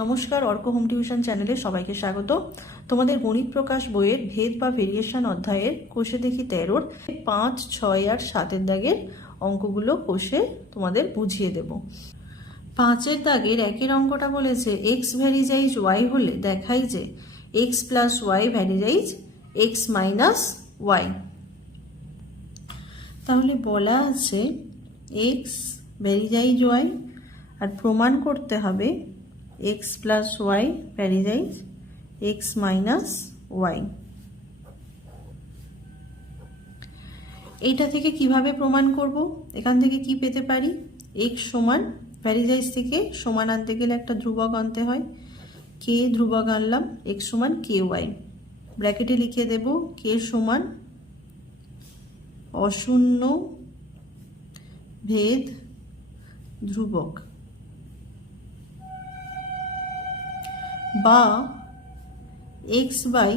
নমস্কার Arka home tuition চ্যানেলে সবাইকে স্বাগত। তোমাদের গণিত প্রকাশ বইয়ের ভেদ বা ভেরিয়েশন অধ্যায়ের কোষে দেখি তেরোর পাঁচ, ছয় আর সাতের দাগের অঙ্কগুলো কোষে তোমাদের বুঝিয়ে দেব। পাঁচের দাগের একের অঙ্কটা বলেছে এক্স ভ্যারিজাইজ ওয়াই হলে দেখাই যে x plus y varies as x minus y তাহলে বলা আছে এক্স ভ্যারিজাইজ ওয়াই আর প্রমাণ করতে হবে x plus y varies as x minus y এইটা থেকে কীভাবে প্রমাণ করব? এখান থেকে কি পেতে পারি? এক্স সমান প্যারিজাইজ থেকে সমান আনতে গেলে একটা ধ্রুবক আনতে হয়। কে ধ্রুবক আনলাম এক্স সমান কে ওয়াই ব্র্যাকেটে লিখে দেব কে সমান অশূন্য ভেদ ধ্রুবক। বা এক্স বাই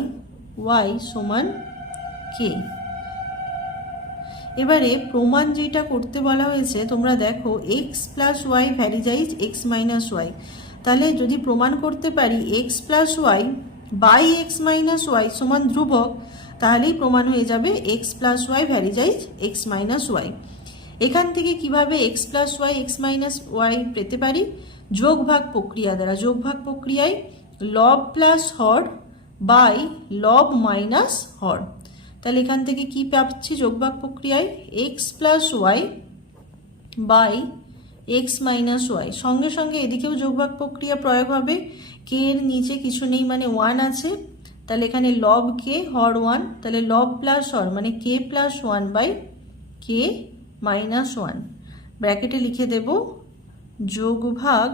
ওয়াই সমান কে এবারে প্রমাণ যেটা করতে বলা হয়েছে, তোমরা দেখো x plus y varies as x minus y তাহলে যদি প্রমাণ করতে পারি x plus y by x minus y সমান ধ্রুবক, তাহলেই প্রমাণ হয়ে যাবে x plus y varies as x minus y এখান থেকে কীভাবে x plus y x minus y পেতে পারি? যোগ ভাগ প্রক্রিয়া দ্বারা যোগ ভাগ প্রক্রিয়ায় লব প্লাস হর বাই লব মাইনাস হর। তাহলে এখান থেকে কি পাচ্ছি যোগভাগ প্রক্রিয়ায়? X plus y by x minus y সঙ্গে সঙ্গে এদিকেও যোগভাগ প্রক্রিয়া প্রয়োগ হবে। কে এর নিচে কিছু নেই মানে ওয়ান আছে। তাহলে এখানে লব কে হর ওয়ান তাহলে লব প্লাস হর মানে k plus one by k minus one ব্র্যাকেটে লিখে দেব যোগভাগ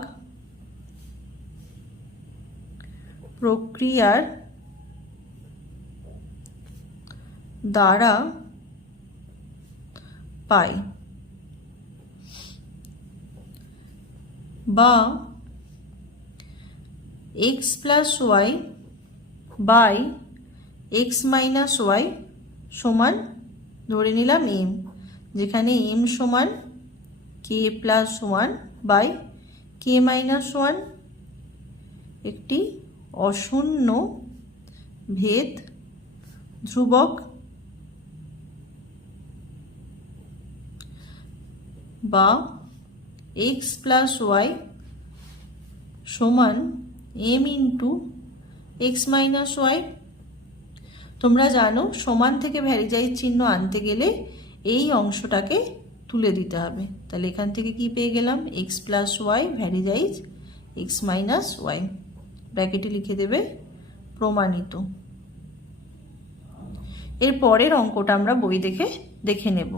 প্রক্রিয়ার দ্বারা পাই বা x plus y by x minus y সমান ধরে নিলাম এম যেখানে এম সমান k plus one by k minus one একটি অশূন্য ভেদ ধ্রুবক বা এক্স প্লাস ওয়াই সমান m into x minus y তোমরা জানো, সমান থেকে ভ্যারিজাইজ চিহ্ন আনতে গেলে এই অংশটাকে তুলে দিতে হবে। তাহলে এখান থেকে কি পেয়ে গেলাম? X plus y varies as x minus y ব্র্যাকেটে লিখে দেবে প্রমাণিত। এর পরের অঙ্কটা আমরা বই দেখে দেখে নেব।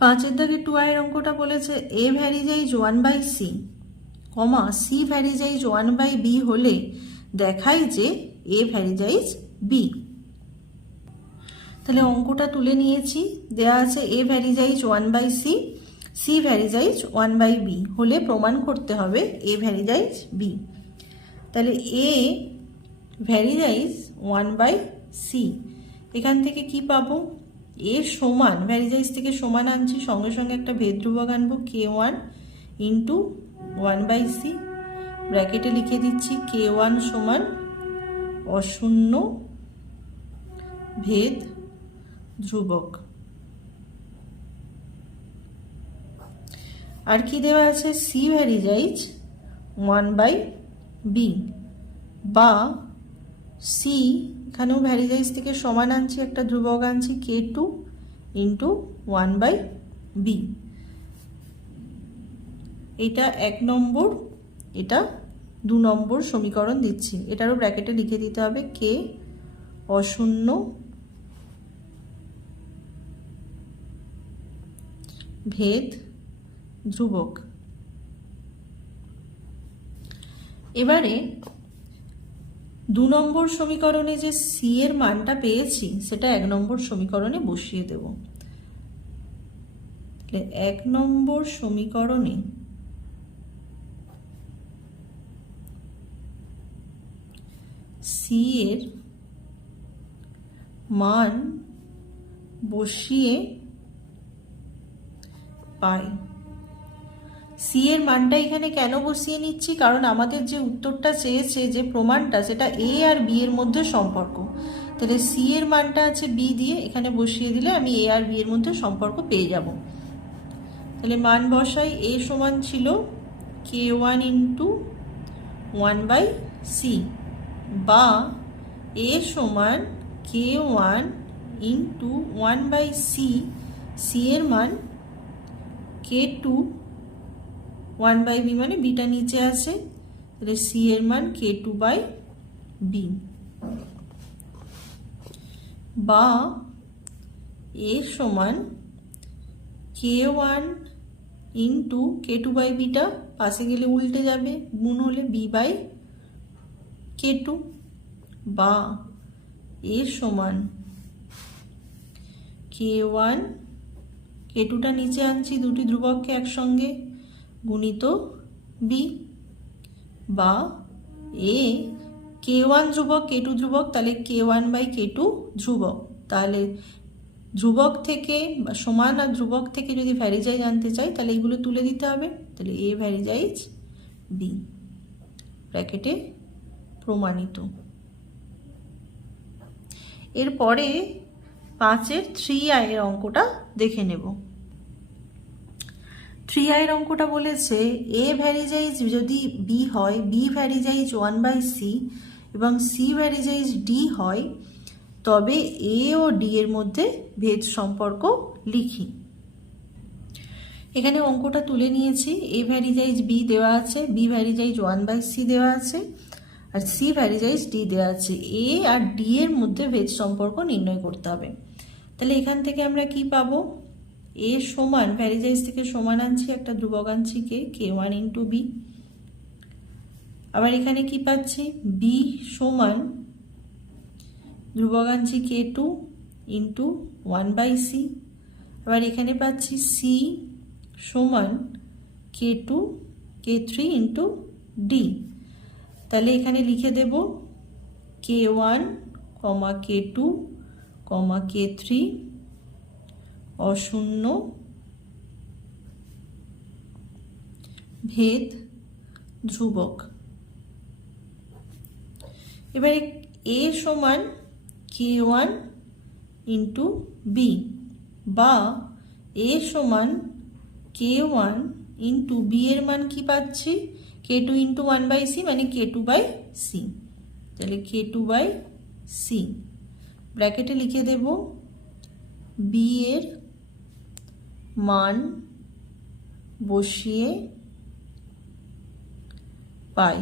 পাঁচের দাগে টু আয়ের অঙ্কটা বলেছে, a varies as one by c, comma c varies as one by b হলে দেখাই যে এ ভ্যারিজাইজ বি। তাহলে অঙ্কটা তুলে নিয়েছি, দেয়া আছে a varies as one by c c varies as one by b হলে প্রমাণ করতে হবে এ ভ্যারিজাইজ বি তাহলে a varies as one by c এখান থেকে কি পাবো? এ সমান ভ্যারিজাইজ থেকে সমান আনছি, সঙ্গে সঙ্গে একটা ভেদ্রুবক আনব k one into one by c ব্র্যাকেটে লিখে দিচ্ছি কে ওয়ান সমান অশূন্য ভেদ ধ্রুবক। আর কি দেওয়া আছে? C varies as one by b বা সি এখানেও ভ্যারিজাইজ থেকে সমান আনছি, একটা ধ্রুবক আনছি k two into one by b এটা এক নম্বর, এটা দু নম্বর সমীকরণ দিচ্ছি। এটারও ব্র্যাকেটে লিখে দিতে হবে কে অশূন্য ভেদ ধ্রুবক। এবারে দু নম্বর সমীকরণে যে সি এর মানটা পেয়েছি, সেটা এক নম্বর সমীকরণে বসিয়ে দেব। এক নম্বর সমীকরণে সি এর মান বসিয়ে পাই। সি এর মানটা এখানে কেন বসিয়ে নিচ্ছি? কারণ আমাদের যে উত্তরটা চেয়েছে, যে প্রমাণটা, সেটা এ আর বি এর মধ্যে সম্পর্ক। তাহলে সি এর মানটা আছে বি দিয়ে এখানে বসিয়ে দিলে আমি এ আর বি এর মধ্যে সম্পর্ক পেয়ে যাব। তাহলে মান বসাই এ সমান ছিল k one into one by c বা এ সমান k one into one by c c এর মান k two one by b মানে বিটা নিচে আছে, তাহলে সি এর মান কে টু বাই বি। বা এ সমান k one into k two by beta, পাশে গেলে উল্টে যাবে, গুণ হলে বি বাই কে টু। বা এ সমান কে ওয়ান, কে টুটা নিচে আনছি, দুটি ধ্রুবককে একসঙ্গে গুণিত বি বা এ কে ওয়ান ধ্রুবক, কে টু ধ্রুবক, তাহলে k one by k two ধ্রুবক। তাহলে ধ্রুবক থেকে সমান আর ধ্রুবক থেকে যদি ভ্যারিজাইজ আনতে চাই, তাহলে এইগুলো তুলে দিতে হবে। তাহলে এ ভ্যারিজাইজ বি। ব্র্যাকেটে প্রমাণিত। এরপরে পাঁচের থ্রি আয়ের অঙ্কটা দেখে নেব। থ্রি আয়ের অঙ্কটা বলেছে এ ভ্যারিজাইজ যদি বি হয় b varies as one by c এবং সি ভ্যারিজাইজ ডি হয়, তবে এ ও ডি এর মধ্যে ভেদ সম্পর্ক লিখি। এখানে অঙ্কটা তুলে নিয়েছি। এ ভ্যারিজাইজ বি দেওয়া আছে b varies as one by c দেওয়া আছে, আর সি ভ্যারিজাইজ ডি দেওয়া আছে। এ আর ডি এর মধ্যে ভেদ সম্পর্ক নির্ণয় করতে হবে। তাহলে এখান থেকে আমরা কি পাবো? এ সমান ভ্যারিজাইজ থেকে সমান আনছি, একটা ধ্রুবক আনছি k? K one into b আবার এখানে কি পাচ্ছি? বি সমান ধ্রুবক আনছি k two into one by c আবার এখানে পাচ্ছি সি সমান k two k three into d তাহলে এখানে লিখে দেব k one comma k two comma k three অশূন্য ভেদ ধ্রুবক। এবারে এ সমান কে ওয়ান ইন্টু বি বা এ সমান কে ওয়ান ইন্টু বি এর মান কি পাচ্ছি? K two into one by c মানে কে টু বাই সি। তাহলে কে টু বাই সি। ব্র্যাকেটে লিখে দেব বি এর মান বসিয়ে পাই।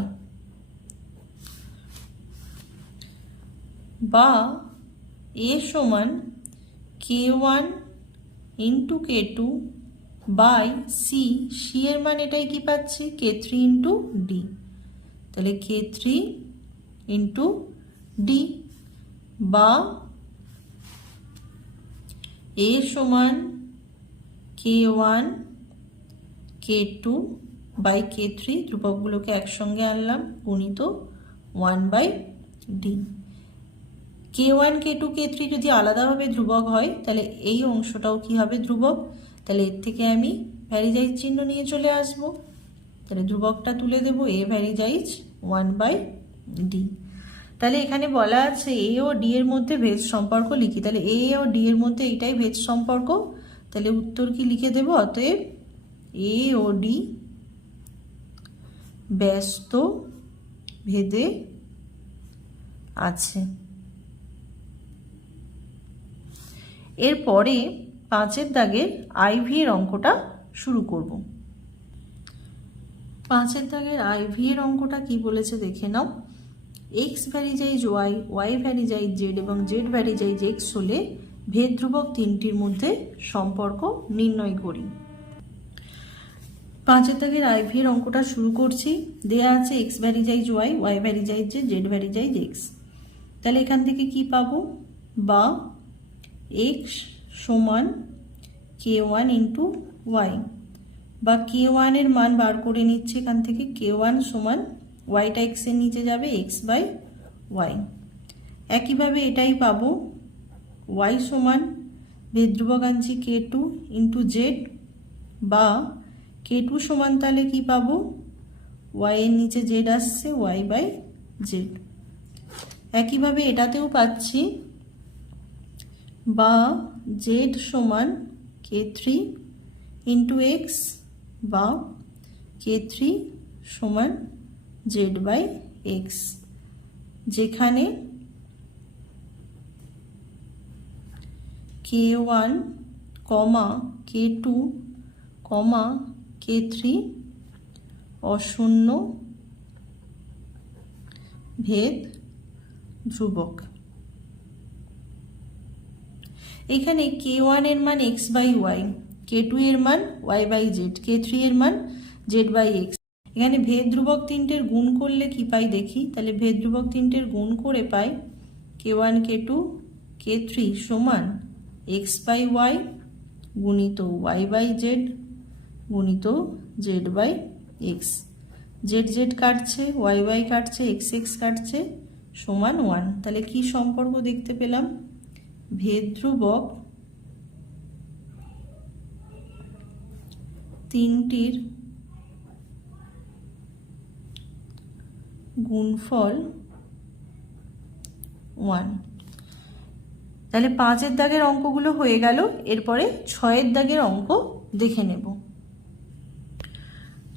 বা এ সমান k one into k two by c. C এর মান এটাই কি পাচ্ছি? K three into d. তাহলে কে থ্রি ইন্টু ডি। বা এ সমান one k two by k three ধ্রুবকগুলোকে একসঙ্গে আনলাম, গুণিত one by d k one k two k three যদি আলাদাভাবে ধ্রুবক হয়, তাহলে এই অংশটাও কি হবে ধ্রুবক? তাহলে এর থেকে আমি ভ্যারিজাইজ চিহ্ন নিয়ে চলে আসব। তাহলে ধ্রুবকটা তুলে দেব a varies as one by d তাহলে এখানে বলা আছে এ ও ডি এর মধ্যে ভেজ সম্পর্ক লিখি। তাহলে এ ও ডি এর মধ্যে এটাই ভেজ সম্পর্ক। তাহলে উত্তর কি লিখে দেব? অতএব এ ও ডি ব্যস্ত ভেদে আছে। এরপরে পাঁচের দাগের আইভি এর অঙ্কটা শুরু করব। পাঁচের দাগের আইভি এর অঙ্কটা কি বলেছে দেখে নাও। X varies as y y varies as z এবং জেড ভ্যারিজাইজ এক্স হলে ভেদ ধ্রুবক তিনটির মধ্যে সম্পর্ক নির্ণয় করি। পাঁচের দাগের আইভি এর অঙ্কটা শুরু করছি। দেয়া আছে x varies as y y varies as z z varies as x তাহলে এখান থেকে কি পাবো? বা এক্স সমান কে ওয়ান ইন্টু ওয়াই বা কে ওয়ানের মান বার করে নিচ্ছে এখান থেকে কে ওয়ান সমান ওয়াইটা এক্সের নিচে যাবে এক্স বাই ওয়াই একইভাবে এটাই পাবো ওয়াই সমান ভেদ্রুবক আনছি কে টু ইন্টু জেড বা কে টু সমান তাহলে কি পাবো? এর নিচে জেড আসছে ওয়াই বাই জেড একইভাবে এটাতেও পাচ্ছি বা জেড সমান কে থ্রি ইন্টু এক্স বা কে থ্রি সমান জেড বাই এক্স যেখানে k one comma k two comma k three অশূন্য, ভেদ, ধ্রুবক। এখানে কে ওয়ানের মান x by y k two এর মান y by z k three এর মান জেড বাই এক্স এখানে ভেদ ধ্রুবক তিনটের গুণ করলে কি পাই দেখি? তাহলে ভেদ ধ্রুবক তিনটের গুণ করে পাই k one k two k three সমান এক্স বাই ওয়াই গুণিত ওয়াই বাই জেড গুণিত z by x z z কাটছে ওয়াই ওয়াই কাটছে এক্স এক্স কাটছে সমান ওয়ান তাহলে কি সম্পর্ক দেখতে পেলাম? ভেদ ধ্রুবক তিনটির গুণফল ওয়ান তাহলে পাঁচের দাগের অঙ্কগুলো হয়ে গেল, এরপরে ছয়ের দাগের অঙ্ক দেখে নেব।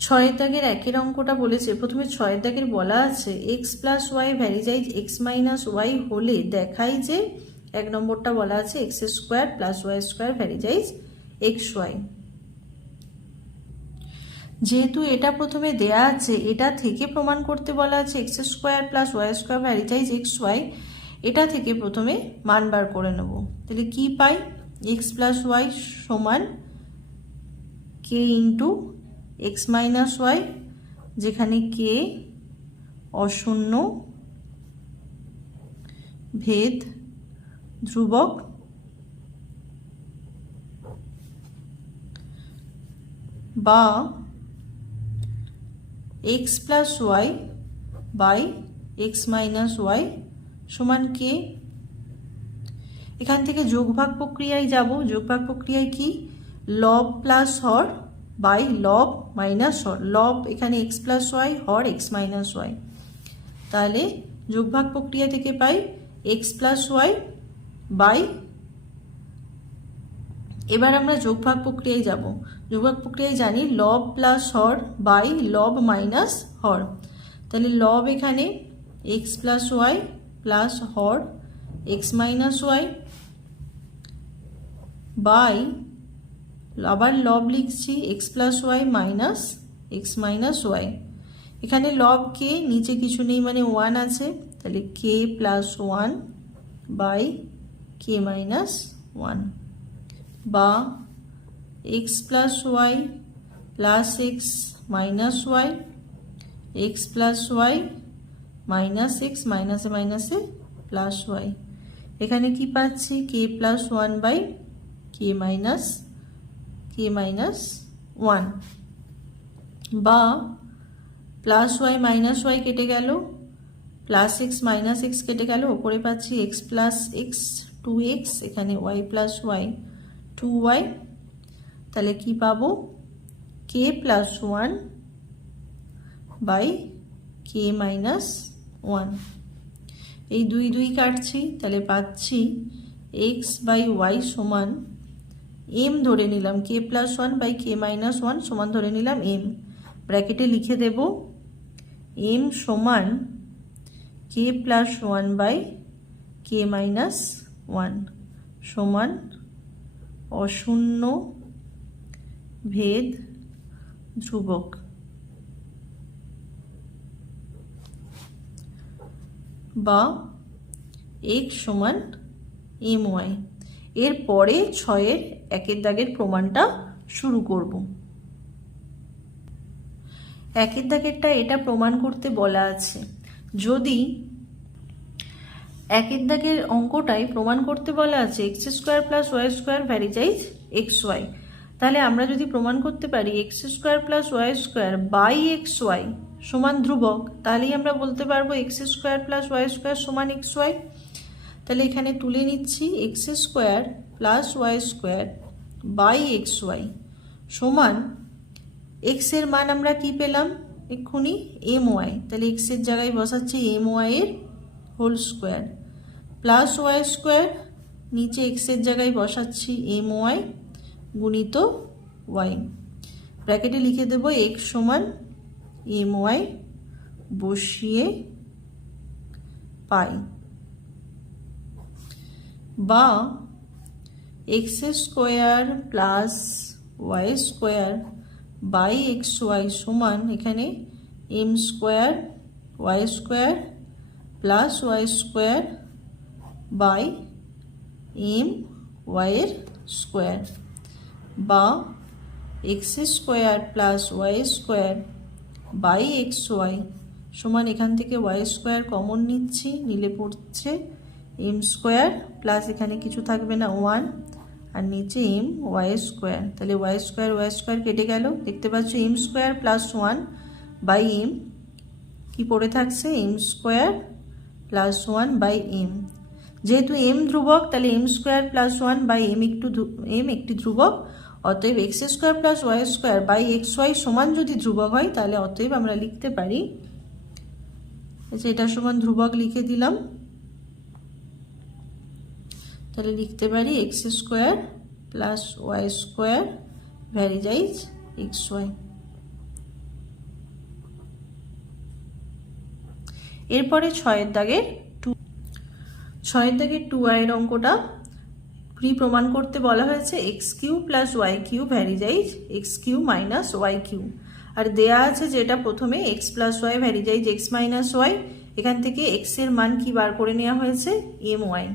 ছয়ের দাগের একের অঙ্কটা বলেছে, প্রথমে ছয়ের দাগের বলা আছে x plus y varies as x minus y হলে দেখাই যে এক নম্বরটা বলা আছে x square plus y square varies as x y যেহেতু এটা প্রথমে দেয়া আছে, এটা থেকে প্রমাণ করতে বলা আছে x square plus y square varies as x y এটা থেকে প্রথমে মান বার করে নেব। তাহলে কি পাই? এক্স প্লাস ওয়াই সমান k into x minus y যেখানে কে অশূন্য ভেদ ধ্রুবক বা x plus y by x minus y সমান কে? এখান থেকে যোগভাগ প্রক্রিয়ায় যাব। যোগভাগ প্রক্রিয়ায় কি? লব প্লাস হর বাই লব মাইনাস হর। লব এখানে এক্স প্লাস ওয়াই হর এক্স মাইনাস ওয়াই তাহলে যোগভাগ প্রক্রিয়া থেকে পাই এক্স প্লাস ওয়াই বাই। এবার আমরা যোগভাগ প্রক্রিয়ায় যাব। যোগভাগ প্রক্রিয়ায় জানি লব প্লাস হর বাই লব মাইনাস হর। তাহলে লব এখানে এক্স প্লাস ওয়াই প্লাস হর এক্স মাইনাস ওয়াই বাই আবার লব লিখছি x plus y minus x minus y এখানে লব কে, নিচে কিছু নেই মানে ওয়ান আছে। তাহলে k plus one by k minus one বা x plus y plus x minus y x plus y minus x মাইনাসে মাইনাসে প্লাস ওয়াই এখানে কি পাচ্ছি? K plus one by k minus k minus one বা plus y minus y কেটে গেল plus x minus x কেটে গেল, ওপরে পাচ্ছি x plus x two x এখানে y plus y two y তাহলে কি পাবো? K plus one by k minus one. এই দুই দুই কাটছি, তাহলে পাচ্ছি এক্স বাই ওয়াই সমান এম ধরে নিলাম k plus one by k minus one সমান ধরে নিলাম এম ব্র্যাকেটে লিখে দেব এম সমান k plus one by k minus one সমান অশূন্য ভেদ ধ্রুবক। বা এক্স সমান এম ওয়াই এরপরে ছয়ের একের দাগের প্রমাণটা শুরু করব। একের দাগেরটা এটা প্রমাণ করতে বলা আছে। যদি একের দাগের অঙ্কটাই প্রমাণ করতে বলা আছে x square plus y square varies as x y তাহলে আমরা যদি প্রমাণ করতে পারি x square plus y square by x y সমান ধ্রুবক, তাহলেই আমরা বলতে পারব x square plus y square সমান এক্স ওয়াই তাহলে এখানে তুলে নিচ্ছি x square plus y square by x y সমান এক্সের মান আমরা কি পেলাম? এক্ষুনি এম ওয়াই তাহলে এক্সের জায়গায় বসাচ্ছে এম ওয়াই এর whole square plus y square নিচে এক্সের জায়গায় বসাচ্ছি এম ওয়াই গুণিত ওয়াই ব্র্যাকেটে লিখে দেব এক্স সমান এম ওয়াই বসিয়ে পাই বা x square plus y square by x y সমান, এখানে m square y square plus y square by m ওয়াইয়ের স্কোয়ার বা x square plus y square by x y সমান এখান থেকে ওয়াই স্কোয়ার কমন নিচ্ছি, নিলে পড়ছে এম স্কোয়ার, প্লাস এখানে কিছু থাকবে না, ওয়ান, আর নিচে এম ওয়াই স্কোয়ার। তাহলে ওয়াই স্কোয়ার ওয়াই স্কোয়ার কেটে গেল। দেখতে পাচ্ছ m square plus one by m. কী পড়ে থাকছে? M square plus one by m. যেহেতু এম ধ্রুবক, তাহলে m square plus one by m একটু এম একটি ধ্রুবক। অতএব x square plus y square by x y সমান যদি ধ্রুবক হয়, তাহলে অতএব আমরা লিখতে পারি আচ্ছা এটা সমান ধ্রুবক লিখে দিলাম, তাহলে লিখতে পারি x square plus y square varies as x y এরপরে ছয়ের দাগের টু ছয়ের দাগের টু আয়ের অঙ্কটা প্রি প্রমাণ করতে বলা হয়েছে x cube plus y cube varies as x cube minus y cube আর দেয়া আছে যেটা প্রথমে x plus y varies as x minus y এখান থেকে এক্সের মান কি বার করে নেওয়া হয়েছে? এম ওয়াই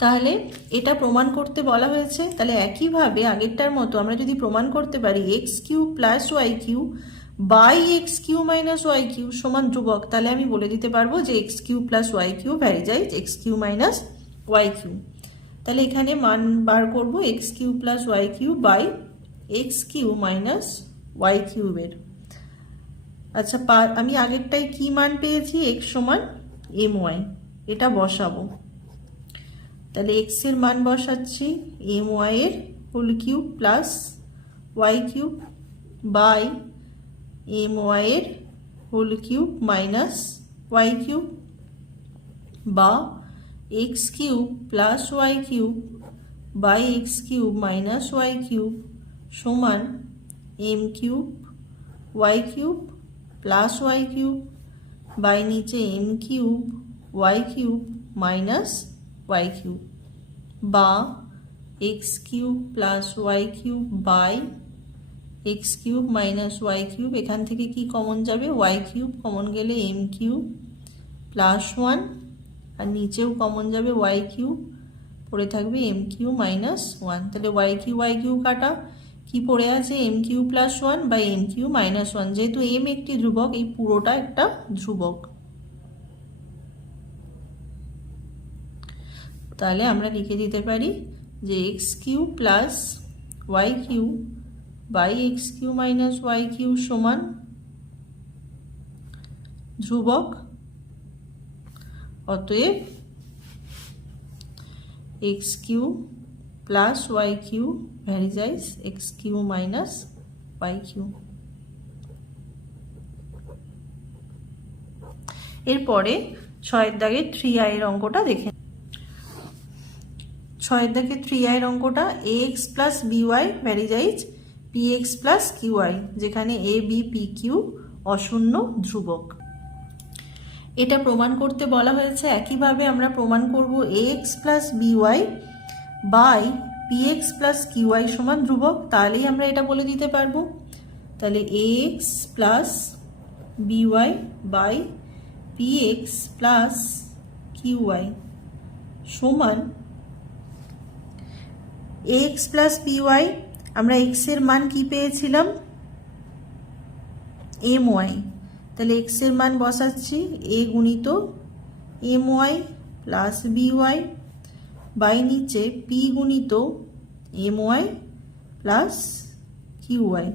তাহলে এটা প্রমাণ করতে বলা হয়েছে। তাহলে একইভাবে আগেরটার মতো আমরা যদি প্রমাণ করতে পারি x cube plus y cube by x cube minus y cube সমান ধ্রুবক, তাহলে আমি বলে দিতে পারব যে x cube plus y cube varies as x cube minus y cube তাহলে এখানে মান বার করব x cube plus y cube by x cube minus y কিউবের আচ্ছা আমি আগেরটাই কি মান পেয়েছি? এক্স সমান এম ওয়াই এটা বসাবো। তাহলে এক্সের মান বসাচ্ছি এম ওয়াই এর whole cube plus y cube by m y এর whole cube minus y cube বা x cube plus y cube by x cube minus y cube সমান m cube y cube plus y cube by নিচে m cube y cube minus y cube বা x cube plus y cube by x cube minus y cube এখান থেকে কি common যাবে? Y cube common গেলে m cube plus one আর নিচেও common যাবে ওয়াই কিউ, পড়ে থাকবে এম কিউ মাইনাস ওয়ান তাহলে ওয়াই কিউ ওয়াই কিউ কাটা। কি পড়ে আছে? M cube plus one by m cube minus one যেহেতু এম একটি ধ্রুবক, এই পুরোটা একটা ধ্রুবক। তাহলে আমরা লিখে দিতে পারি যে x cube plus y cube by x cube minus y cube সমান ধ্রুবক অতএব x cube plus y cube varies as x cube minus y cube এরপরে ছয়ের দাগে থ্রি আইয়ের অঙ্কটা দেখে ছয়ের দাগে থ্রি আইয়ের অঙ্কটা a x plus b y varies as p x plus q y যেখানে এ বি পি কিউ অশূন্য ধ্রুবক। এটা প্রমাণ করতে বলা হয়েছে একইভাবে আমরা প্রমাণ করব a x plus b y by p x plus q y সমান ধ্রুবক, তাহলেই আমরা এটা বলে দিতে পারব। তাহলে a x plus b y by p x plus q y সমান এক্স প্লাস পিওয়াই আমরা এক্সের মান কি পেয়েছিলাম? এম ওয়াই তাহলে এক্সের মান বসাচ্ছি এ গুণিত m y plus b y by নিচে পি গুণিত m y plus q y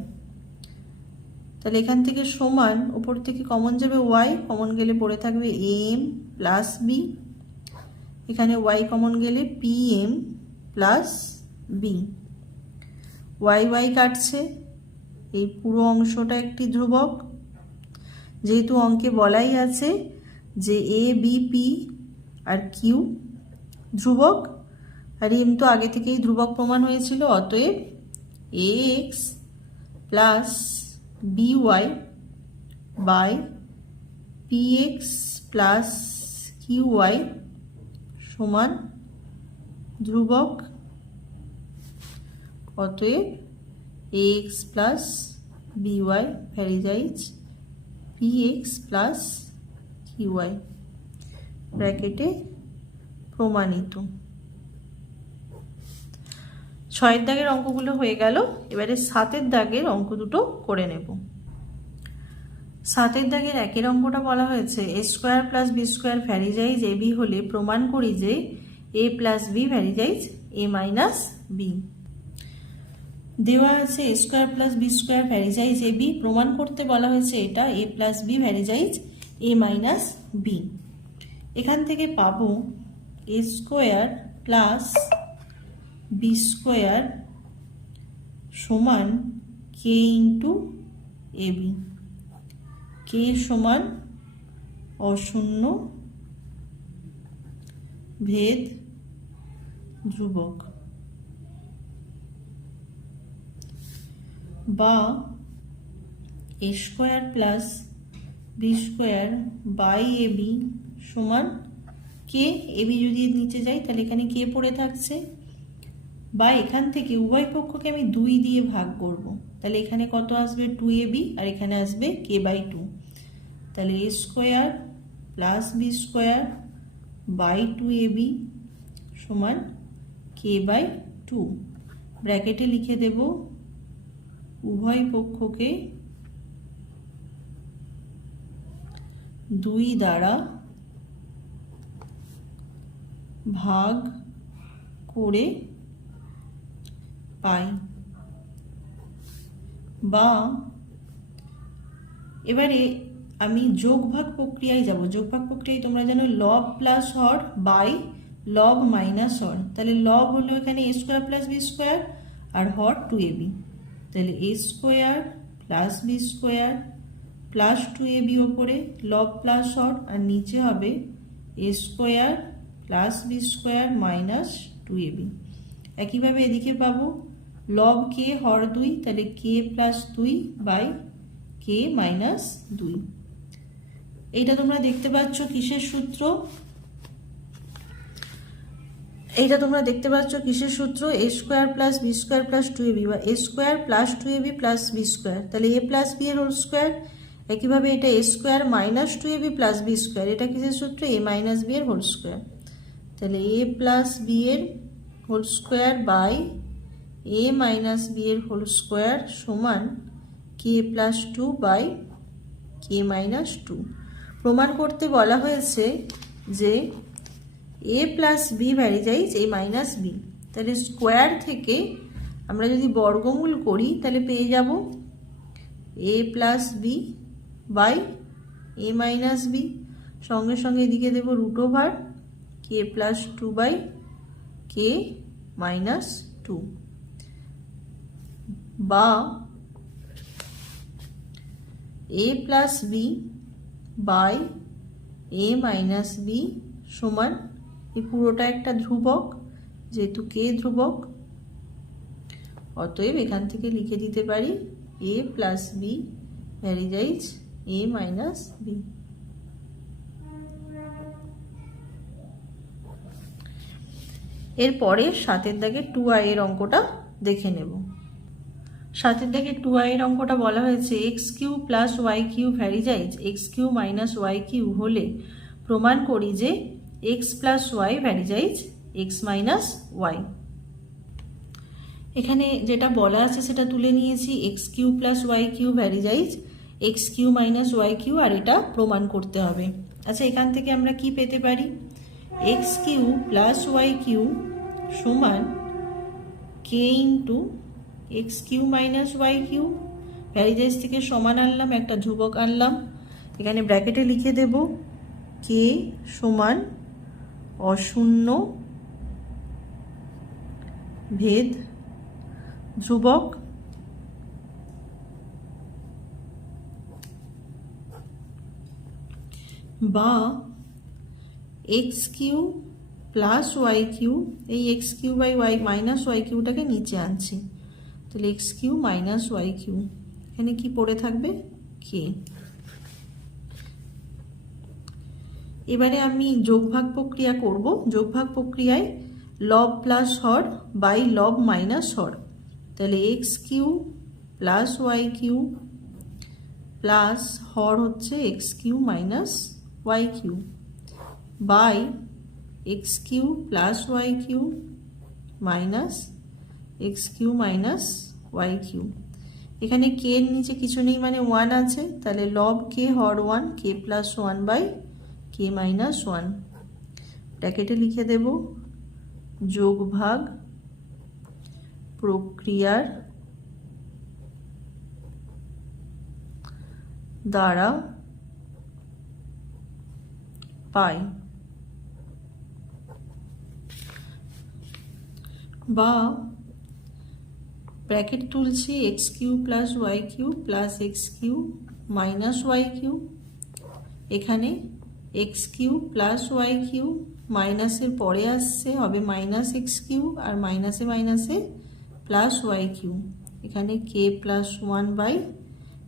তাহলে এখান থেকে সমান, ওপর থেকে কমন যাবে ওয়াই কমন গেলে পড়ে থাকবে এম প্লাস বি এখানে ওয়াই কমন গেলে p m plus b y y কাটছে, এই পুরো অংশটা একটি ধ্রুবক। যেহেতু অঙ্কে বলাই আছে যে এ বি পি আর কিউ ধ্রুবক, আর এম তো আগে থেকেই ধ্রুবক প্রমাণ হয়েছিল, অতএব a x plus b y by p x plus q y সমান ধ্রুবক, অতএব a x plus b y varies as x plus q y ব্র্যাকেটে প্রমাণিত। ছয়ের দাগের অঙ্কগুলো হয়ে গেল, এবারে সাতের দাগের অঙ্ক দুটো করে নেব। সাতের দাগের একের অঙ্কটা বলা হয়েছে, a square plus b square varies as a b হলে প্রমাণ করি যে a plus b varies as a minus b. দেওয়া আছে a square plus b square varies as a b প্রমাণ করতে বলা হয়েছে এটা a plus b varies as a minus b এখান থেকে পাবো a square plus b square সমান কে ইন্টু এ বি কে সমান অশূন্য ভেদ ধ্রুবক। বা a square plus b square by a b সমান কে এ বি যদি নিচে যাই, তাহলে এখানে কে পড়ে থাকছে। বা এখান থেকে উভয় পক্ষকে আমি দুই দিয়ে ভাগ করব। তাহলে এখানে কত আসবে? টু এ বি আর এখানে আসবে কে বাই টু তাহলে a square plus b square by two a b সমান কে বাই টু ব্র্যাকেটে লিখে দেব উভয় পক্ষকে দুই দ্বারা ভাগ করে পাই। বা এবারে আমি যোগভাগ প্রক্রিয়ায় যাব। যোগভাগ প্রক্রিয়ায় তোমরা জানো লব প্লাস হর বাই লব মাইনাস হর তাহলে লব হলো এখানে a square plus b square আর হর টু এ বি তাহলে a square plus b square plus two a b ওপরে লব প্লাস হর আর নিচে হবে a square plus b square minus two a b একইভাবে এদিকে পাবো লব কে হর দুই, তাহলে কে প্লাস দুই বাই কে মাইনাস দুই। এইটা তোমরা দেখতে পাচ্ছ কিসের সূত্র? এইটা তোমরা দেখতে পাচ্ছ কিসের সূত্র? A square plus b square plus two a b বা a square plus two a b plus b square তাহলে এ প্লাস বি এর হোল স্কোয়ার একইভাবে এটা a square minus two a b plus b square এটা কিসের সূত্র? A minus b এর whole square তাহলে এ প্লাস বি এর whole square by a minus b এর হোল স্কোয়ার সমান k plus two by k minus two প্রমাণ করতে বলা হয়েছে যে a plus b varies as a minus b তাহলে স্কোয়ার থেকে আমরা যদি বর্গমূল করি, তাহলে পেয়ে যাব a plus b by a minus b সঙ্গে সঙ্গে এদিকে দেব root over k plus two by k minus two বা a plus b by a minus b সমান এই পুরোটা একটা ধ্রুবক, যেহেতু কে ধ্রুবক? অতএব এখান থেকে লিখে দিতে পারি a plus b varies as a minus b এরপরে সাতের দাগে টু আই এর অঙ্কটা দেখে নেব। সাতের দাগে টু আই এর অঙ্কটা বলা হয়েছে x cube plus y cube varies as x cube minus y cube হলে প্রমাণ করি যে x plus y varies as x minus y এখানে যেটা বলা আছে সেটা তুলে নিয়েছি x cube plus y cube varies as x cube minus y cube আর এটা প্রমাণ করতে হবে। আচ্ছা এখান থেকে আমরা কি পেতে পারি? X cube plus y cube সমান k into x cube minus y cube varies as থেকে সমান আনলাম, একটা ধ্রুবক আনলাম। এখানে ব্র্যাকেটে লিখে দেব কে সমান অশূন্য ভেদ ধ্রুবক বা x cube plus y cube এই x cube by y minus y কিউটাকে নিচে আনছি। তাহলে x cube minus y cube এখানে কি পড়ে থাকবে? কে এবারে আমি যোগভাগ প্রক্রিয়া করব। যোগভাগ প্রক্রিয়ায় লব প্লাস হর বাই লব মাইনাস হর। তাহলে x cube plus y cube plus হর হচ্ছে x cube minus y cube by x cube plus y cube minus x cube minus y cube এখানে কে এর নিচে কিছু নেই মানে ওয়ান আছে। তাহলে লব k Har one k plus one by k minus one ব্র্যাকেটে লিখে দেব, যোগ ভাগ প্রক্রিয়ার দ্বারা পাই। বা ব্র্যাকেট তুলছি x cube plus y cube plus x cube minus y cube এখানে x cube plus y cube মাইনাসের পরে আসছে, হবে মাইনাস এক্স কিউ আর মাইনাসে মাইনাসে প্লাস ওয়াই কিউ এখানে k plus one by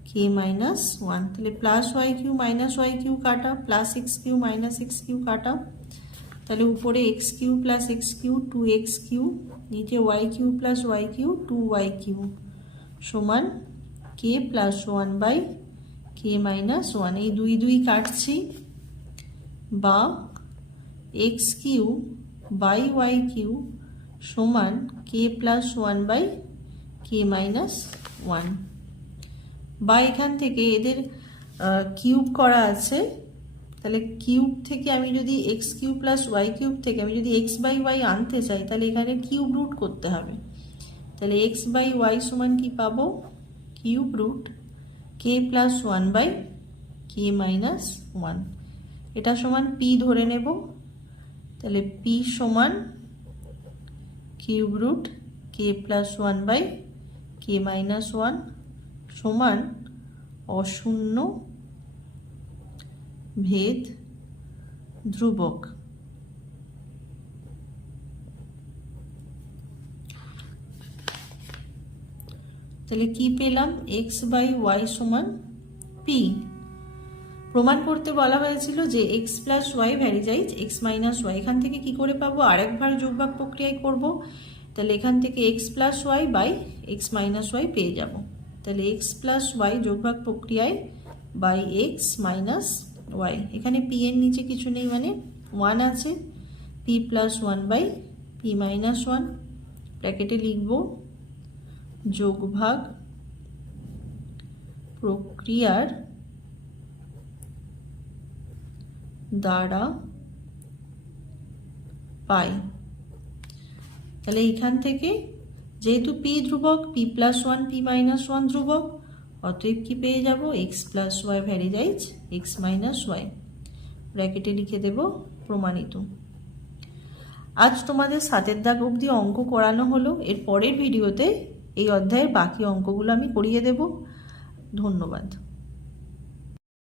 k minus one তাহলে plus y cube minus y cube কাটা plus x cube minus x cube কাটা তাহলে উপরে x cube plus x cube two x cube নিচে y cube plus y cube two y cube সমান k plus one by k minus one এই দুই দুই কাটছি। বা x cube by y cube সমান k plus one by k minus one বা এখান থেকে এদের কিউব করা আছে। তাহলে কিউব থেকে আমি যদি x cube plus y cube থেকে আমি যদি এক্স বাই ওয়াই আনতে চাই, তাহলে এখানে কিউব রুট করতে হবে। তাহলে এক্স বাই ওয়াই সমান কি পাবো? Cube root k plus one by k minus one এটা সমান পি ধরে নেব। তাহলে পি সমান cube root k plus one by k minus one সমান অশূন্য ভেদ ধ্রুবক। তাহলে কি পেলাম? এক্স বাই ওয়াই সমান পি প্রমাণ করতে বলা হয়েছিল যে x plus y varies as x minus y এখান থেকে কি করে পাবো? আরেকবার যোগভাগ প্রক্রিয়ায় করব। তাহলে এখান থেকে x plus y by x minus y পেয়ে যাব। তাহলে এক্স প্লাস ওয়াই যোগভাগ প্রক্রিয়ায় বাই এক্স মাইনাস ওয়াই এখানে পি এর নিচে কিছু নেই মানে ওয়ান আছে। P plus one by p minus one ব্র্যাকেটে লিখব যোগভাগ প্রক্রিয়ার দ্বারা পাই। তাহলে এখান থেকে যেহেতু পি ধ্রুবক, p plus one p minus one ধ্রুবক, অতএব কি পেয়ে যাব? X plus y varies as x minus y ব্র্যাকেটে লিখে দেব প্রমাণিত। আজ তোমাদের সাতের দাগ অবধি অঙ্ক করানো হলো। এর পরের ভিডিওতে এই অধ্যায়ের বাকি অঙ্কগুলো আমি করিয়ে দেব। ধন্যবাদ।